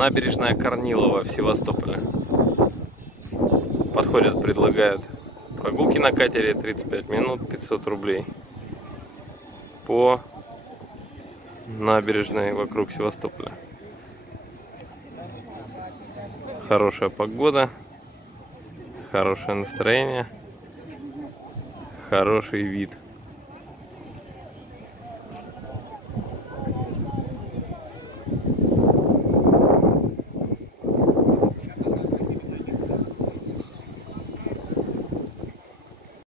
Набережная Корнилова в Севастополе. Подходят, предлагают прогулки на катере 35 минут, 500 рублей. По набережной вокруг Севастополя. Хорошая погода, хорошее настроение, хороший вид.